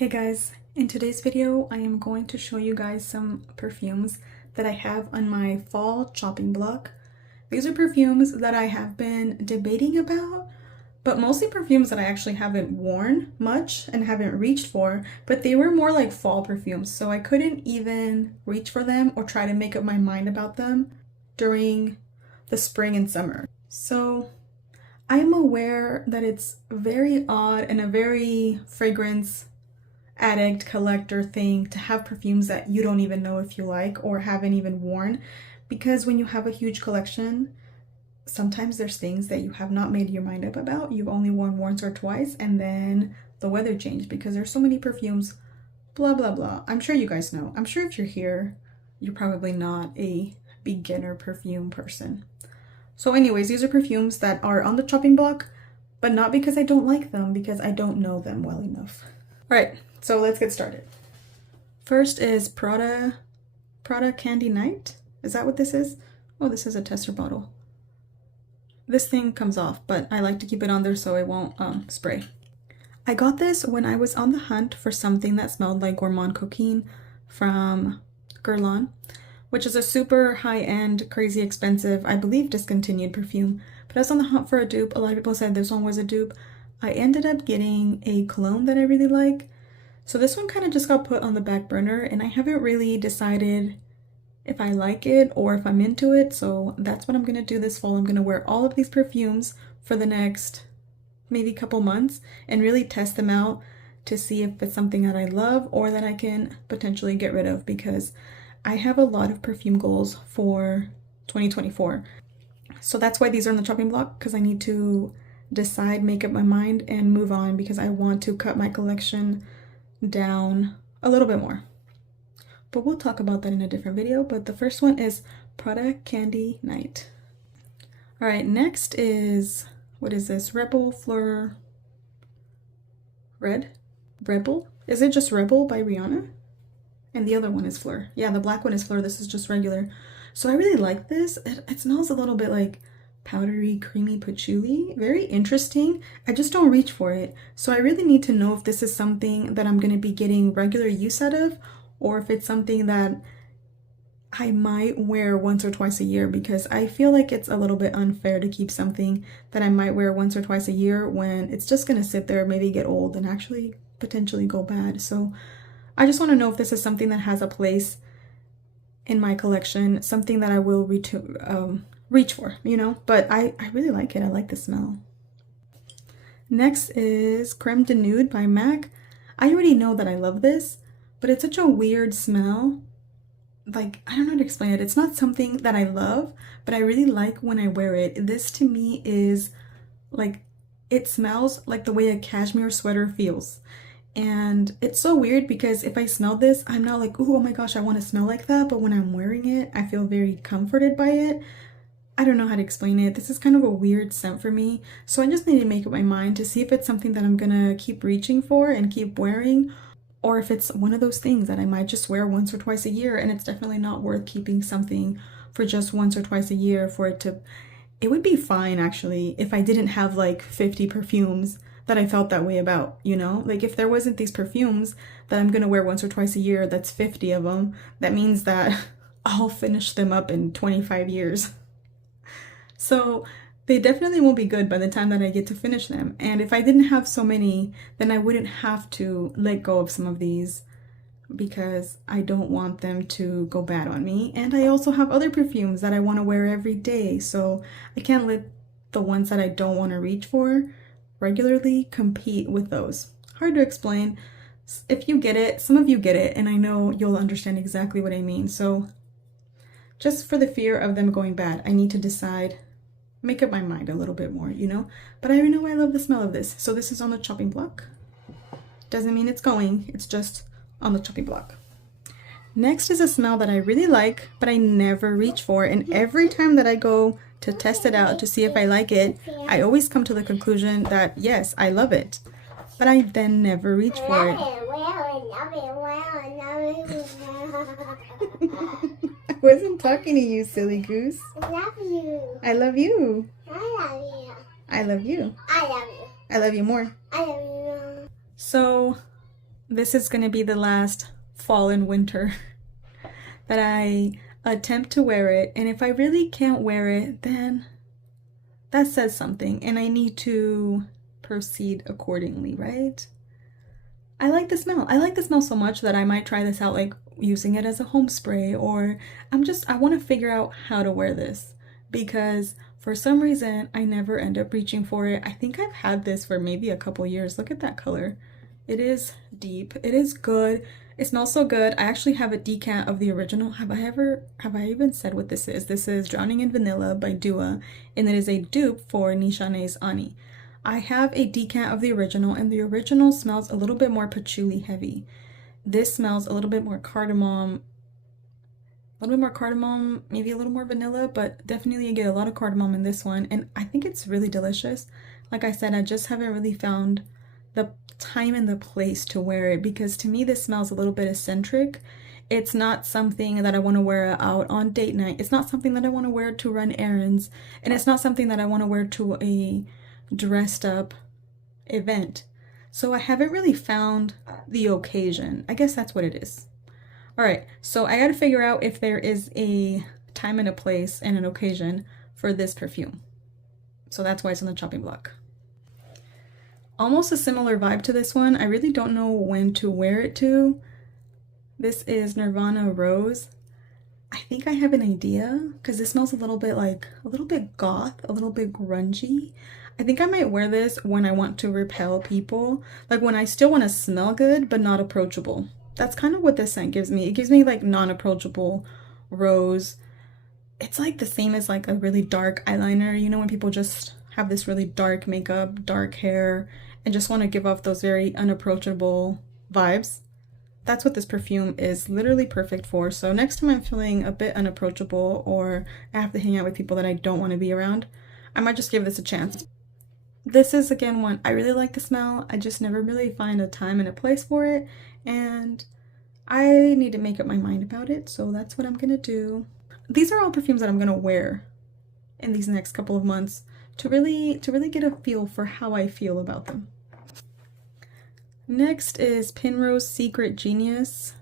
Hey guys, in today's video I am going to show you guys some perfumes that I have on my fall chopping block. These are perfumes that I have been debating about, but mostly perfumes that I actually haven't worn much and haven't reached for, but they were more like fall perfumes, so I couldn't even reach for them or try to make up my mind about them during the spring and summer. So I am aware that it's very odd and a very fragrance addict collector thing to have perfumes that you don't even know if you like or haven't even worn, because when you have a huge collection, sometimes there's things that you have not made your mind up about. You've only worn once or twice, and then the weather changed because there's so many perfumes, blah blah blah. I'm sure you guys know. I'm sure if you're here, you're probably not a beginner perfume person. So anyways, these are perfumes that are on the chopping block, but not because I don't like them, because I don't know them well enough. All right, so let's get started. First is Prada Candy Night. Is that what this is? Oh, this is a tester bottle. This thing comes off, but I like to keep it on there so it won't spray. I got this when I was on the hunt for something that smelled like gourmand coquine from Guerlain, which is a super high-end, crazy expensive, I believe discontinued perfume. But I was on the hunt for a dupe. A lot of people said this one was a dupe. I ended up getting a cologne that I really like. So this one kind of just got put on the back burner, and I haven't really decided if I like it or if I'm into it. So that's what I'm going to do this fall. I'm going to wear all of these perfumes for the next maybe couple months and really test them out to see if it's something that I love or that I can potentially get rid of, because I have a lot of perfume goals for 2024. So that's why these are on the chopping block, because I need to decide, make up my mind, and move on, because I want to cut my collection down a little bit more. But we'll talk about that in a different video. But the first one is Prada Candy Night. All right, next is, what is this? Rebel Flur Red? Rebel? Is it just Rebel by Rihanna? And the other one is Flur. Yeah, the black one is Flur. This is just regular. So I really like this. It smells a little bit like powdery, creamy patchouli. Very interesting. I just don't reach for it. So I really need to know if this is something that I'm going to be getting regular use out of, or if it's something that I might wear once or twice a year, because I feel like it's a little bit unfair to keep something that I might wear once or twice a year when it's just going to sit there, maybe get old, and actually potentially go bad. So I just want to know if this is something that has a place in my collection, something that I will reach for, you know. But I really like it. I like the smell. Next is Creme de Nuit by MAC. I already know that I love this, but it's such a weird smell. Like, I don't know how to explain it. It's not something that I love, but I really like when I wear it. This to me is like, it smells like the way a cashmere sweater feels. And it's so weird because if I smell this, I'm not like, oh my gosh, I want to smell like that. But when I'm wearing it, I feel very comforted by it. I don't know how to explain it. This is kind of a weird scent for me. So I just need to make up my mind to see if it's something that I'm gonna keep reaching for and keep wearing, or if it's one of those things that I might just wear once or twice a year, and it's definitely not worth keeping something for just once or twice a year for it to... It would be fine actually if I didn't have like 50 perfumes that I felt that way about, you know? Like if there wasn't these perfumes that I'm gonna wear once or twice a year, that's 50 of them, that means that I'll finish them up in 25 years. So they definitely won't be good by the time that I get to finish them. And if I didn't have so many, then I wouldn't have to let go of some of these, because I don't want them to go bad on me. And I also have other perfumes that I want to wear every day. So I can't let the ones that I don't want to reach for regularly compete with those. Hard to explain. If you get it, some of you get it, and I know you'll understand exactly what I mean. So just for the fear of them going bad, I need to decide, make up my mind a little bit more, you know? But I know I love the smell of this. So this is on the chopping block. Doesn't mean it's going, it's just on the chopping block. Next is a smell that I really like, but I never reach for. And every time that I go to test it out to see if I like it, I always come to the conclusion that yes, I love it. But I then never reach for it. I wasn't talking to you, silly goose. I love you. I love you. I love you. I love you. I love you. I love you more. I love you. So this is going to be the last fall and winter that I attempt to wear it. And if I really can't wear it, then that says something and I need to proceed accordingly, right? I like the smell. I like the smell so much that I might try this out, like using it as a home spray, or I want to figure out how to wear this because for some reason I never end up reaching for it. I think I've had this for maybe a couple years. Look at that color. It is deep. It is good. It smells so good. I actually have a decant of the original. Have I even said what this is? This is Drowning in Vanilla by Dua, and it is a dupe for Nishane's Ani. I have a decant of the original, and the original smells a little bit more patchouli heavy. This smells a little bit more cardamom, maybe a little more vanilla, but definitely you get a lot of cardamom in this one, and I think it's really delicious. Like I said, I just haven't really found the time and the place to wear it because to me this smells a little bit eccentric. It's not something that I want to wear out on date night. It's not something that I want to wear to run errands, and it's not something that I want to wear to a dressed up event. So I haven't really found the occasion. I guess that's what it is. All right, so I got to figure out if there is a time and a place and an occasion for this perfume. So that's why it's on the chopping block. Almost a similar vibe to this one. I really don't know when to wear it to. This is Nirvana Rose. I think I have an idea because this smells a little bit goth, a little bit grungy. I think I might wear this when I want to repel people, like when I still want to smell good but not approachable. That's kind of what this scent gives me. It gives me like non-approachable rose. It's like the same as like a really dark eyeliner, you know, when people just have this really dark makeup, dark hair, and just want to give off those very unapproachable vibes. That's what this perfume is literally perfect for. So next time I'm feeling a bit unapproachable or I have to hang out with people that I don't want to be around, I might just give this a chance. This is again one I really like the smell. I just never really find a time and a place for it, and I need to make up my mind about it, so that's what I'm gonna do. These are all perfumes that I'm gonna wear in these next couple of months to really get a feel for how I feel about them. Next is Pinrose Secret Genius.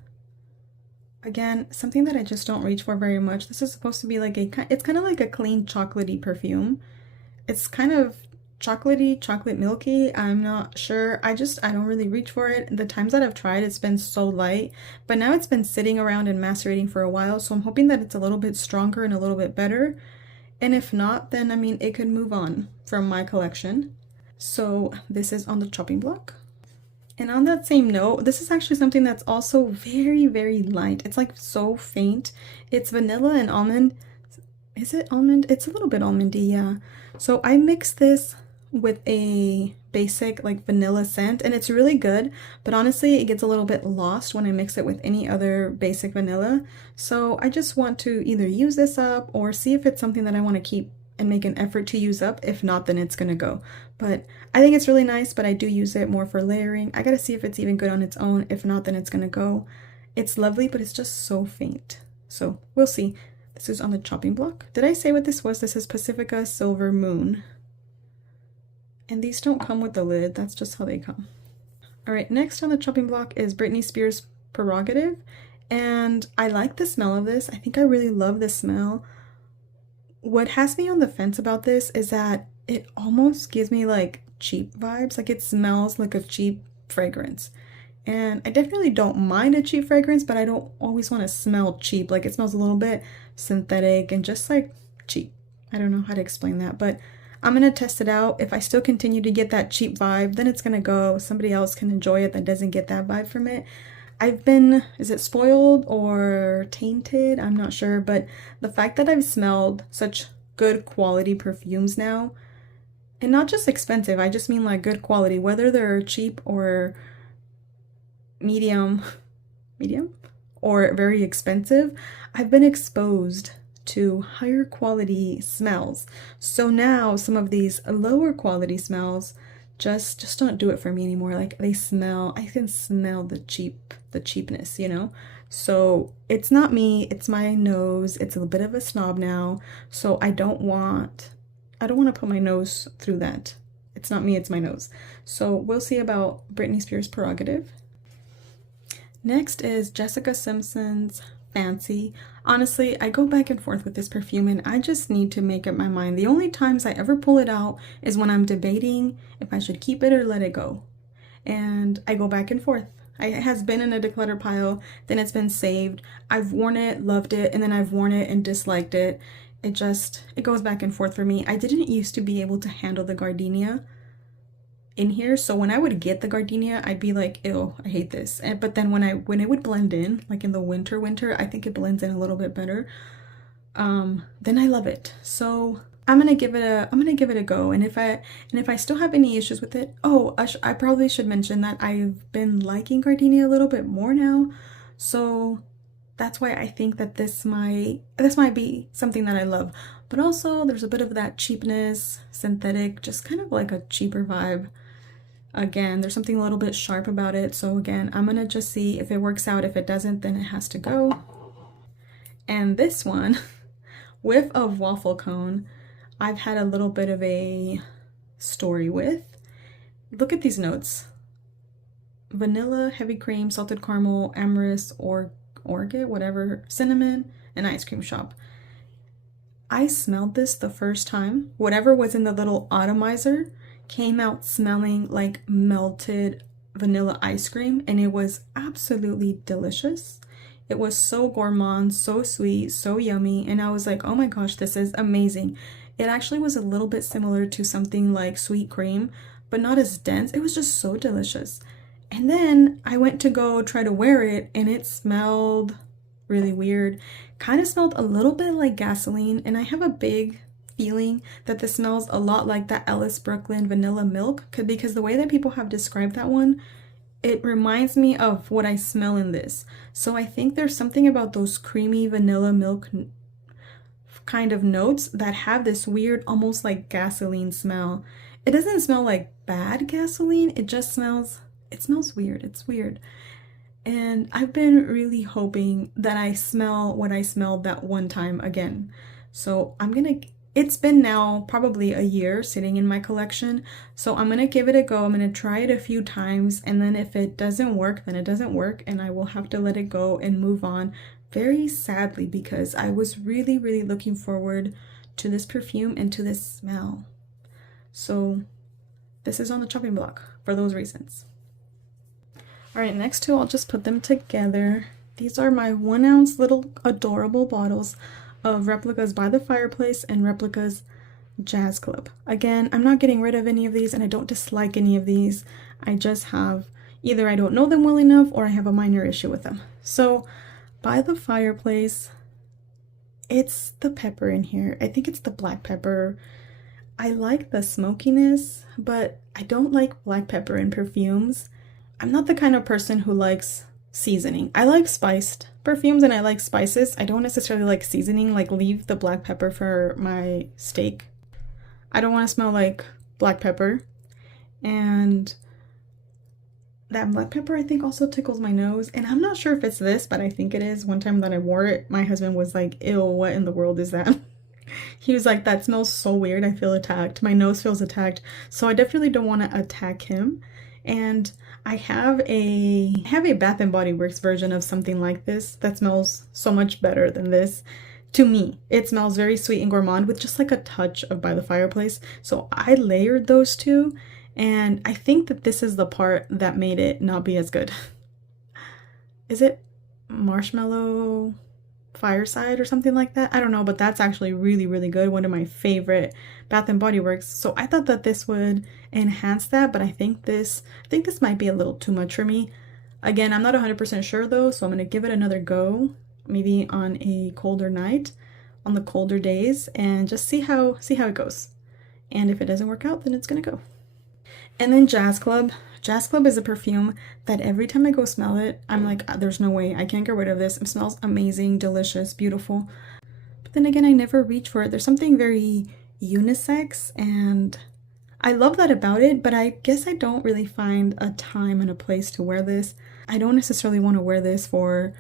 Again, something that I just don't reach for very much. This is supposed to be like it's kind of like a clean chocolatey perfume. It's kind of chocolatey, chocolate milky. I'm not sure. I don't really reach for it. The times that I've tried, it's been so light, but now it's been sitting around and macerating for a while, so I'm hoping that it's a little bit stronger and a little bit better. And if not, then I mean, it could move on from my collection. So this is on the chopping block. And on that same note, this is actually something that's also very, very light. It's like so faint. It's vanilla and almond. Is it almond? It's a little bit almondy, yeah. So I mixed this with a basic like vanilla scent and it's really good, but honestly it gets a little bit lost when I mix it with any other basic vanilla. So I just want to either use this up or see if it's something that I want to keep and make an effort to use up. If not, then it's gonna go. But I think it's really nice, but I do use it more for layering. I gotta see if it's even good on its own. If not, then it's gonna go. It's lovely, but it's just so faint. So we'll see. This is on the chopping block. Did I say what this was? This is Pacifica Silver Moon. And these don't come with the lid. That's just how they come. All right, next on the chopping block is Britney Spears Prerogative. And I like the smell of this. I think I really love the smell. What has me on the fence about this is that it almost gives me like cheap vibes. Like it smells like a cheap fragrance. And I definitely don't mind a cheap fragrance, but I don't always want to smell cheap. Like it smells a little bit synthetic and just like cheap. I don't know how to explain that, but I'm going to test it out. If I still continue to get that cheap vibe, then it's going to go. Somebody else can enjoy it that doesn't get that vibe from it. I've been, is it spoiled or tainted? I'm not sure, but the fact that I've smelled such good quality perfumes now, and not just expensive, I just mean like good quality, whether they're cheap or medium or very expensive, I've been exposed to higher quality smells. So now some of these lower quality smells just don't do it for me anymore. Like they smell, I can smell the cheapness, you know? So it's not me, it's my nose. It's a bit of a snob now. So I don't want to put my nose through that. It's not me, it's my nose. So we'll see about Britney Spears Prerogative. Next is Jessica Simpson's Fancy. Honestly, I go back and forth with this perfume and I just need to make up my mind. The only times I ever pull it out is when I'm debating if I should keep it or let it go. And I go back and forth. It has been in a decluttered pile, then it's been saved. I've worn it, loved it, and then I've worn it and disliked it. It goes back and forth for me. I didn't used to be able to handle the gardenia in here, so when I would get the gardenia, I'd be like, ew, I hate this. But then when it would blend in, like in the winter, I think it blends in a little bit better. Then I love it. So I'm gonna give it a go. And if I still have any issues with it, oh, I probably should mention that I've been liking gardenia a little bit more now. So that's why I think that this might be something that I love. But also there's a bit of that cheapness, synthetic, just kind of like a cheaper vibe. Again, there's something a little bit sharp about it. So again, I'm gonna just see if it works out. If it doesn't, then it has to go. And this one, whiff of Waffle Cone, I've had a little bit of a story with. Look at these notes. Vanilla, heavy cream, salted caramel, amorous, orgeat, whatever, cinnamon, and ice cream shop. I smelled this the first time. Whatever was in the little atomizer came out smelling like melted vanilla ice cream, and it was absolutely delicious. It was so gourmand, so sweet, so yummy, and I was like, oh my gosh, this is amazing. It actually was a little bit similar to something like sweet cream, but not as dense. It was just so delicious. And then I went to go try to wear it, and it smelled really weird. Kind of smelled a little bit like gasoline, and I have a big feeling that this smells a lot like that Ellis Brooklyn vanilla milk, because the way that people have described that one, it reminds me of what I smell in this. So I think there's something about those creamy vanilla milk kind of notes that have this weird, almost like gasoline smell. It doesn't smell like bad gasoline, it just smells, it smells weird. It's weird. And I've been really hoping that I smell what I smelled that one time again. So it's been now probably a year sitting in my collection, so I'm gonna give it a go. I'm gonna try it a few times, and then if it doesn't work, then it doesn't work, and I will have to let it go and move on, very sadly, because I was really, really looking forward to this perfume and to this smell. So this is on the chopping block for those reasons. All right, next two, I'll just put them together. These are my 1 ounce little adorable bottles of Replicas By the Fireplace and Replicas Jazz Club. Again, I'm not getting rid of any of these, and I don't dislike any of these. I just have, either I don't know them well enough or I have a minor issue with them. So By the Fireplace, it's the pepper in here. I think it's the black pepper. I like the smokiness, but I don't like black pepper in perfumes. I'm not the kind of person who likes seasoning. I like spiced perfumes and I like spices. I don't necessarily like seasoning, like leave the black pepper for my steak. I don't want to smell like black pepper. And that black pepper, I think, also tickles my nose. And I'm not sure if it's this, but I think it is. One time that I wore it, my husband was like, ew, what in the world is that? He was like, that smells so weird. I feel attacked. My nose feels attacked. So I definitely don't want to attack him. And I have a Bath and Body Works version of something like this that smells so much better than this. To me, it smells very sweet and gourmand with just like a touch of By the Fireplace. So I layered those two, and I think that this is the part that made it not be as good. Is it Marshmallow Fireside or something like that? I don't know, but that's actually really, really good. One of my favorite Bath and Body Works. So I thought that this would enhance that, but I think this might be a little too much for me. Again, I'm not 100% sure though, so I'm gonna give it another go, maybe on a colder night, on the colder days, and just see how it goes. And if it doesn't work out, then it's gonna go. And then Jazz Club. Jazz Club is a perfume that every time I go smell it, I'm like, there's no way, I can't get rid of this. It smells amazing, delicious, beautiful. But then again, I never reach for it. There's something very unisex, and I love that about it, but I guess I don't really find a time and a place to wear this. I don't necessarily want to wear this for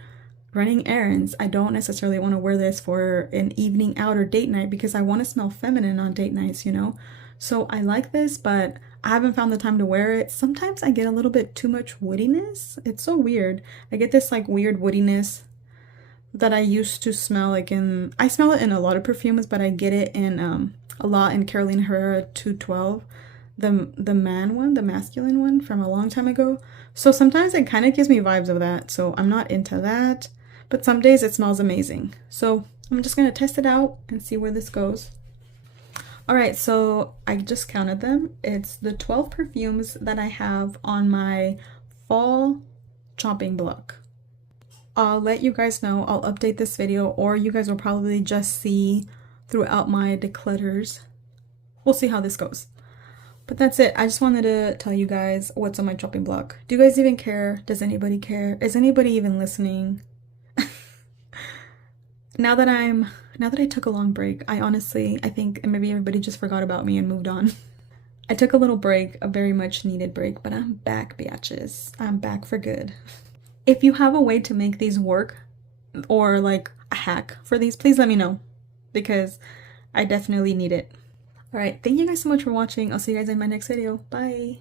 running errands. I don't necessarily want to wear this for an evening out or date night because I want to smell feminine on date nights, you know? So I like this, but I haven't found the time to wear it. Sometimes I get a little bit too much woodiness. It's so weird. I get this like weird woodiness that I used to smell like in, I smell it in a lot of perfumes, but I get it in a lot in Carolina Herrera 212, the man one, the masculine one from a long time ago. So sometimes it kind of gives me vibes of that, so I'm not into that. But some days it smells amazing. So I'm just gonna test it out and see where this goes. Alright, so I just counted them. It's the 12 perfumes that I have on my fall chopping block. I'll let you guys know, I'll update this video, or you guys will probably just see throughout my declutters. We'll see how this goes. But that's it. I just wanted to tell you guys what's on my chopping block. Do you guys even care? Does anybody care? Is anybody even listening? Now that I took a long break, I think maybe everybody just forgot about me and moved on. I took a little break, a very much needed break, but I'm back, bitches. I'm back for good. If you have a way to make these work, or like a hack for these, please let me know, because I definitely need it. Alright, thank you guys so much for watching. I'll see you guys in my next video. Bye!